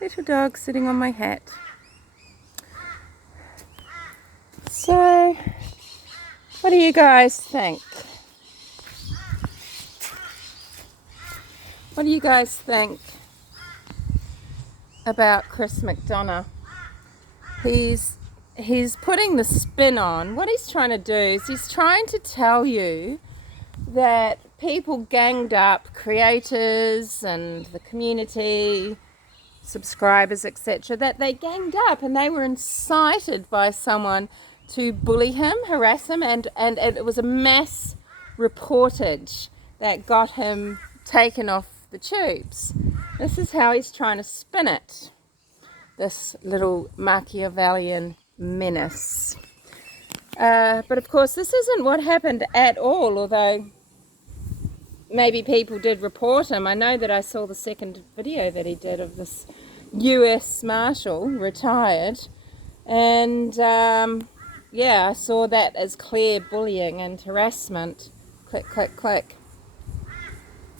Little dog sitting on my hat. So, what do you guys think? What do you guys think about Chris McDonough? He's putting the spin on. What he's trying to do is he's trying to tell you that people ganged up, creators and the community, subscribers, etc., that they ganged up and they were incited by someone to bully him, harass him, and it was a mass reportage that got him taken off the tubes. This is how he's trying to spin it, this little Machiavellian menace. But of course this isn't what happened at all, although maybe people did report him. I know that I saw the second video that he did of this US Marshal, retired, and yeah, I saw that as clear bullying and harassment. Click, click, click.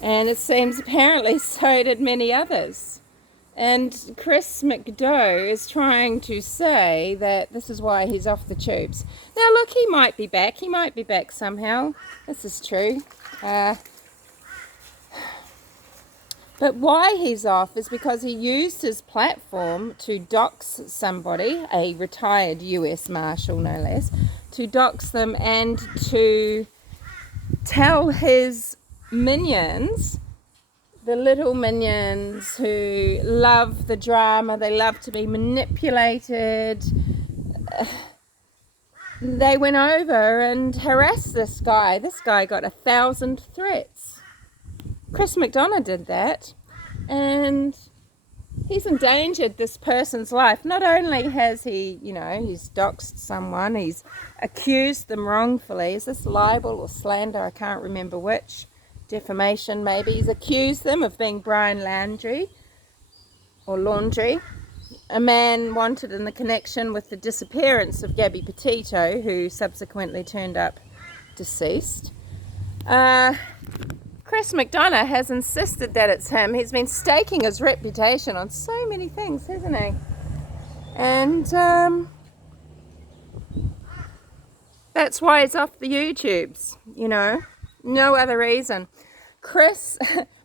And it seems apparently so did many others. And Chris McDoh is trying to say that this is why he's off the tubes. Now look, he might be back. He might be back somehow. This is true. But why he's off is because he used his platform to dox somebody, a retired US Marshal no less, to dox them and to tell his minions, the little minions who love the drama, they love to be manipulated, they went over and harassed this guy. This guy got 1,000 threats. Chris McDonough did that, and he's endangered this person's life. Not only has he, he's doxed someone, he's accused them wrongfully. Is this libel or slander? I can't remember which. Defamation maybe. He's accused them of being Brian Laundrie, a man wanted in the connection with the disappearance of Gabby Petito, who subsequently turned up deceased. Chris McDonough has insisted that it's him. He's been staking his reputation on so many things, hasn't he? And that's why he's off the YouTubes, no other reason. Chris,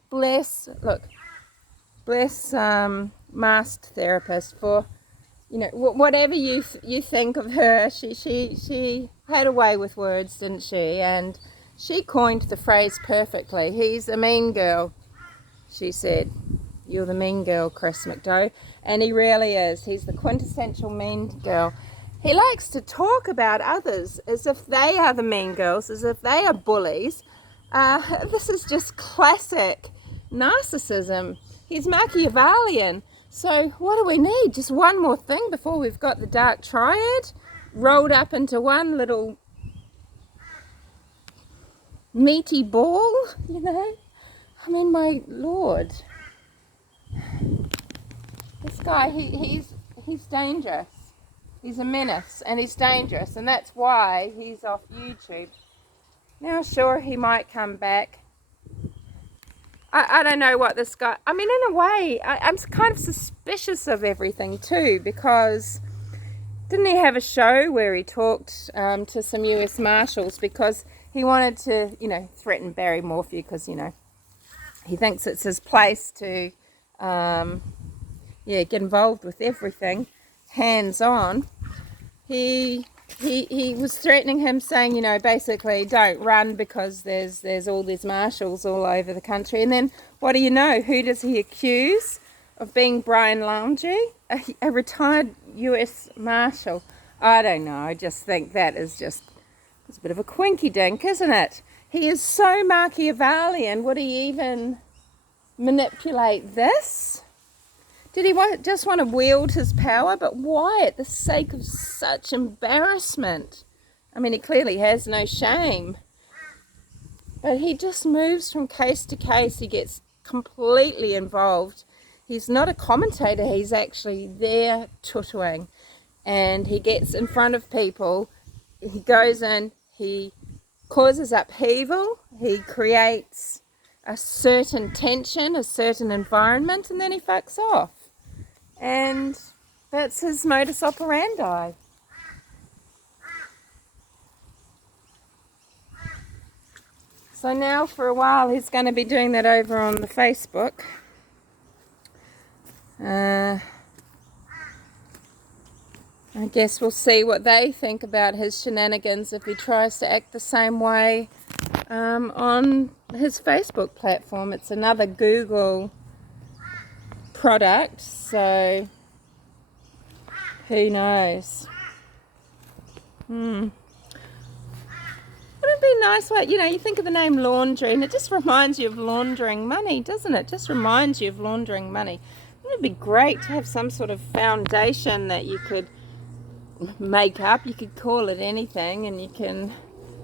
bless masked therapist for, whatever you think of her, she had a way with words, didn't she? And she coined the phrase perfectly. He's a mean girl, she said. You're the mean girl, Chris McDoh. And he really is. He's the quintessential mean girl. He likes to talk about others as if they are the mean girls, as if they are bullies. This is just classic narcissism. He's Machiavellian. So what do we need? Just one more thing before we've got the dark triad rolled up into one little meaty ball, I mean, my lord, this guy, he's dangerous. He's a menace, and he's dangerous, and that's why he's off YouTube. Now sure, he might come back. I don't know what this guy, I mean, in a way I'm kind of suspicious of everything too, because didn't he have a show where he talked to some US Marshals because he wanted to, threaten Barry Morphew because, he thinks it's his place to, get involved with everything, hands-on. He was threatening him, saying, basically don't run because there's all these marshals all over the country. And then, what do you know? Who does he accuse of being Brian Laundrie, a retired US Marshal? I don't know. I just think that is just... it's a bit of a quinky dink, isn't it? He is so Machiavellian. Would he even manipulate this? Did he just want to wield his power? But why, at the sake of such embarrassment? I mean, he clearly has no shame. But he just moves from case to case. He gets completely involved. He's not a commentator. He's actually there tutoring. And he gets in front of people. He goes in. He causes upheaval. He creates a certain tension, a certain environment, and then he fucks off. And that's his modus operandi. So now for a while he's going to be doing that over on the Facebook. I guess we'll see what they think about his shenanigans if he tries to act the same way on his Facebook platform. It's another Google product, so who knows. Wouldn't it be nice, like, you think of the name Laundrie and it just reminds you of laundering money, doesn't it? Just reminds you of laundering money. Wouldn't it be great to have some sort of foundation that you could make up? You could call it anything, and you can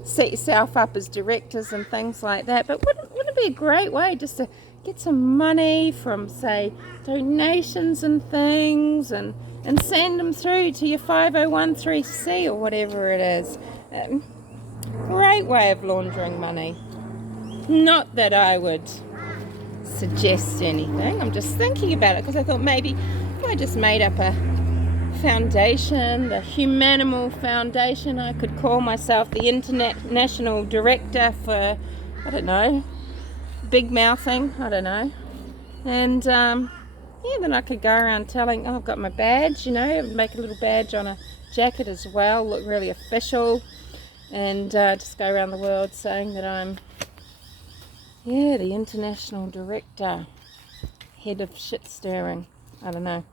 set yourself up as directors and things like that. But wouldn't it be a great way just to get some money from, say, donations and things, and send them through to your 5013C or whatever it is? Great way of laundering money. Not that I would suggest anything. I'm just thinking about it because I thought maybe if I just made up a foundation, the Humanimal Foundation, I could call myself the International Director for, I don't know, big mouthing, I don't know. And then I could go around telling, I've got my badge, make a little badge on a jacket as well, look really official, and just go around the world saying that I'm the International Director, head of shit stirring. I don't know.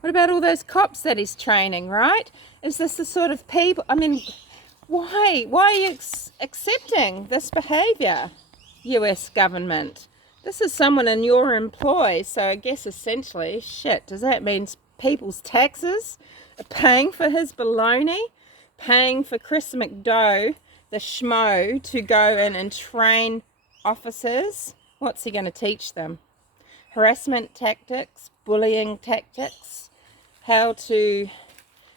What about all those cops that he's training, right? Is this the sort of people, why are you accepting this behaviour, US government? This is someone in your employ, so I guess essentially, does that mean people's taxes are paying for his baloney? Paying for Chris McDoh, the schmo, to go in and train officers? What's he going to teach them? Harassment tactics, bullying tactics, how to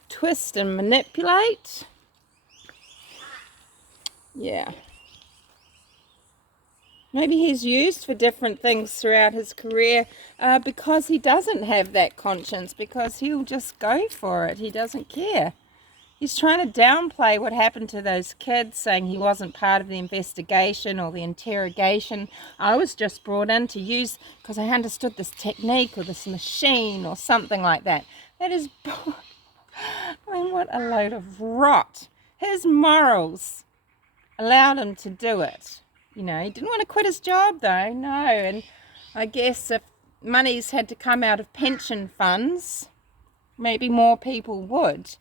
twist and manipulate. Yeah. Maybe he's used for different things throughout his career because he doesn't have that conscience, because he'll just go for it. He doesn't care. He's trying to downplay what happened to those kids, saying he wasn't part of the investigation or the interrogation. I was just brought in to use because I understood this technique or this machine or something like that. That is, what a load of rot. His morals allowed him to do it. He didn't want to quit his job though, no. And I guess if money's had to come out of pension funds, maybe more people would.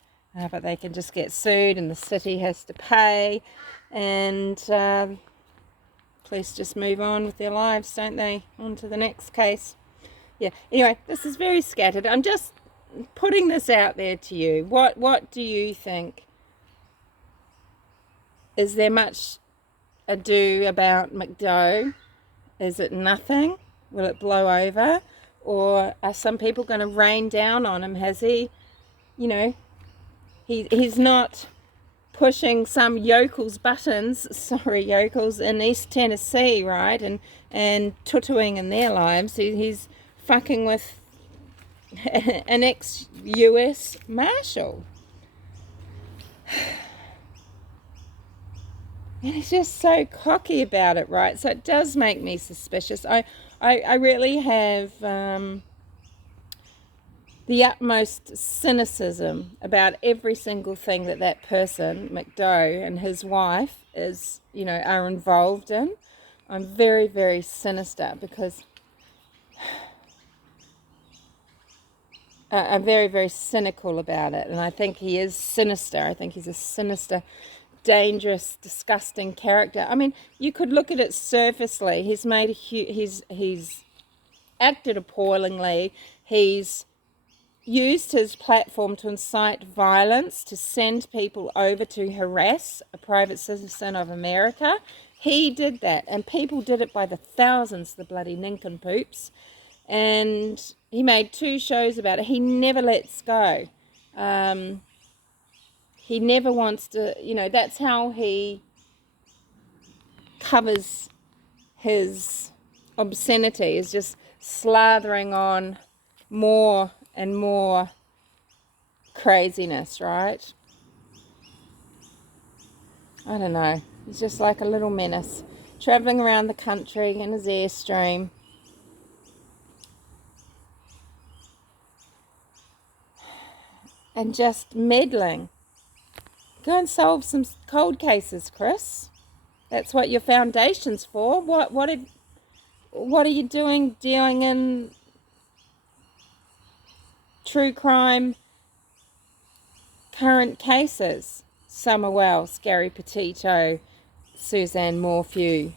But they can just get sued and the city has to pay, and police just move on with their lives, don't they? On to the next case. Yeah, anyway, this is very scattered. I'm just putting this out there to you. What do you think? Is there much ado about McDoh? Is it nothing? Will it blow over? Or are some people going to rain down on him? Has he, He's not pushing some yokels buttons, in East Tennessee, right? And tutuing in their lives. He's fucking with an ex-US Marshal. And he's just so cocky about it, right? So it does make me suspicious. I really have the utmost cynicism about every single thing that person, McDoh, and his wife are involved in. I'm very, very sinister because I'm very, very cynical about it. And I think he is sinister. I think he's a sinister, dangerous, disgusting character. You could look at it surfacely. He's made he's acted appallingly. He's used his platform to incite violence, to send people over to harass a private citizen of America. He did that, and people did it by the thousands, the bloody nincompoops. And he made 2 shows about it. He never lets go. He never wants to, that's how he covers his obscenity, is just slathering on more and more craziness, right? I don't know. He's just like a little menace, travelling around the country in his Airstream. And just meddling. Go and solve some cold cases, Chris. That's what your foundation's for. What are you doing dealing in true crime current cases? Summer Wells, Gary Petito, Suzanne Morphew.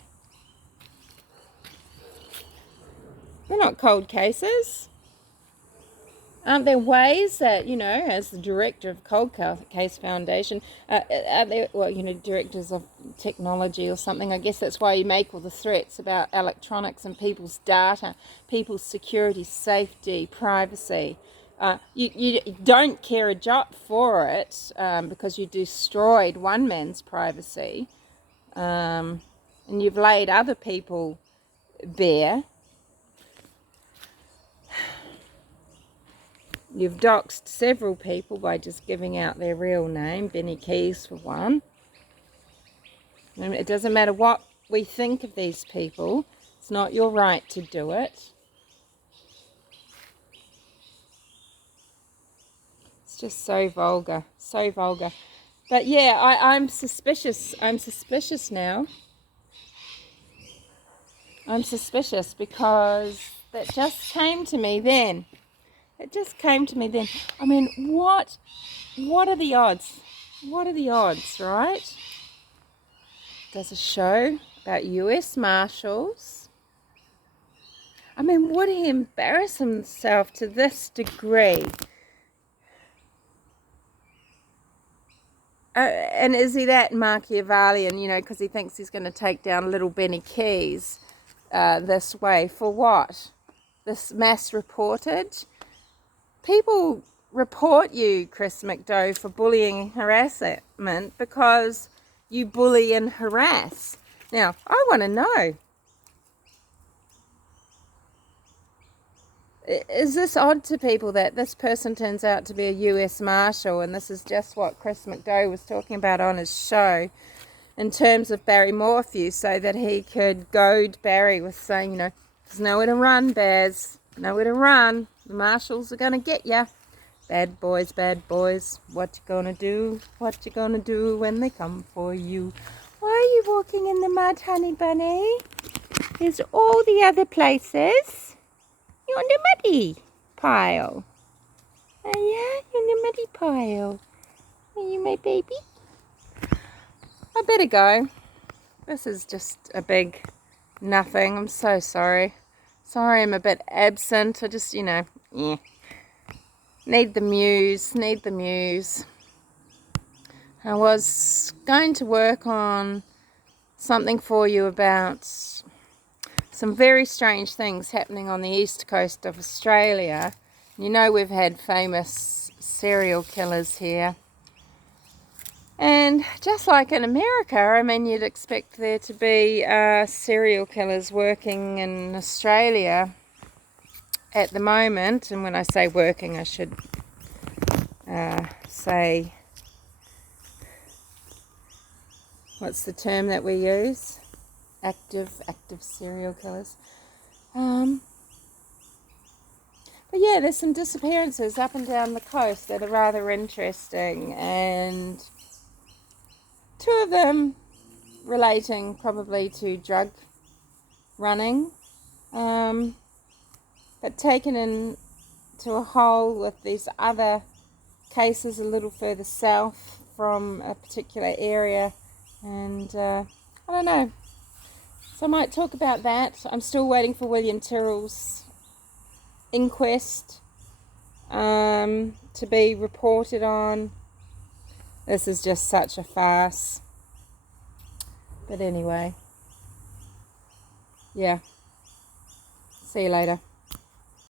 They're not cold cases. Aren't there ways that, as the director of Cold Case Foundation, are there, directors of technology or something? I guess that's why you make all the threats about electronics and people's data, people's security, safety, privacy. You don't care a jot for it because you destroyed one man's privacy, and you've laid other people bare. You've doxed several people by just giving out their real name, Benny Keys for one. And it doesn't matter what we think of these people, it's not your right to do it. It's just so vulgar, so vulgar. But yeah, I'm suspicious. I'm suspicious now. I'm suspicious because that just came to me then. It just came to me then. I mean, what are the odds? What are the odds, right? Does a show about US Marshals. I mean, would he embarrass himself to this degree? And is he that Machiavellian, because he thinks he's going to take down little Benny Keys this way? For what? This mass reportage? People report you, Chris McDoh, for bullying and harassment because you bully and harass. Now, I want to know, is this odd to people that this person turns out to be a US Marshal, and this is just what Chris McDoh was talking about on his show in terms of Barry Morphew, so that he could goad Barry with saying, there's nowhere to run, Baz, nowhere to run. The Marshals are going to get ya. Bad boys, what you gonna do? What you gonna do when they come for you? Why are you walking in the mud, honey bunny? There's all the other places. You're in the muddy pile. Oh yeah, you're in the muddy pile. Are you my baby? I better go. This is just a big nothing. I'm so sorry. Sorry I'm a bit absent. I just, yeah. Need the muse. I was going to work on something for you about some very strange things happening on the east coast of Australia. We've had famous serial killers here. And just like in America, I mean, you'd expect there to be serial killers working in Australia at the moment. And when I say working, I should say, what's the term that we use? Active serial killers. But yeah, there's some disappearances up and down the coast that are rather interesting, and two of them relating probably to drug running, but taken into a whole with these other cases a little further south from a particular area, and I don't know. So I might talk about that. I'm still waiting for William Tyrrell's inquest to be reported on. This is just such a farce. But anyway, yeah. See you later.